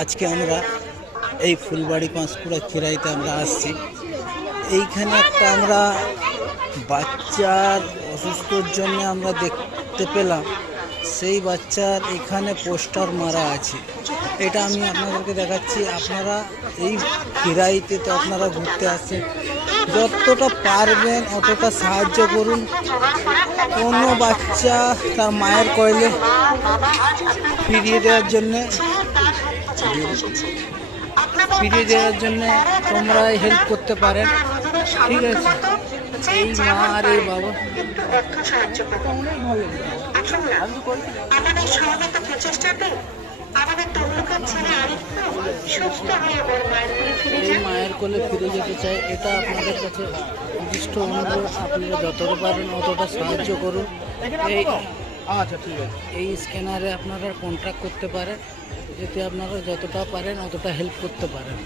আজকে আমরা এই ফুলবাড়ি পাঁশকুড়া চিরাইতে আমরা আসছি। এইখানে একটা আমরা বাচ্চার অসুস্থর জন্য আমরা দেখতে পেলাম, সেই বাচ্চার এখানে পোস্টার মারা আছে। এটা আমি আপনাদেরকে দেখাচ্ছি। আপনারা এই চিরাইতে তো আপনারা ঘুরতে আসছেন, যতটা পারবেন অতটা সাহায্য করুন। কোনো বাচ্চা তার মায়ের কয়েলে ফিরিয়ে দেওয়ার জন্যে তোমরাই হেল্প করতে পারেন, ঠিক আছে? এই মা আর এই বাবা এই মায়ের কোলে ফিরে যেতে চাই। এটা আপনাদের কাছে নির্দিষ্ট অনুরোধ, আপনারা যতটা পারেন অতটা সাহায্য করুন। আচ্ছা, ঠিক আছে। এই স্ক্যানারে আপনারা কন্ট্যাক্ট করতে পারেন, যাতে আপনারা যতটা পারেন অতটা হেল্প করতে পারেন।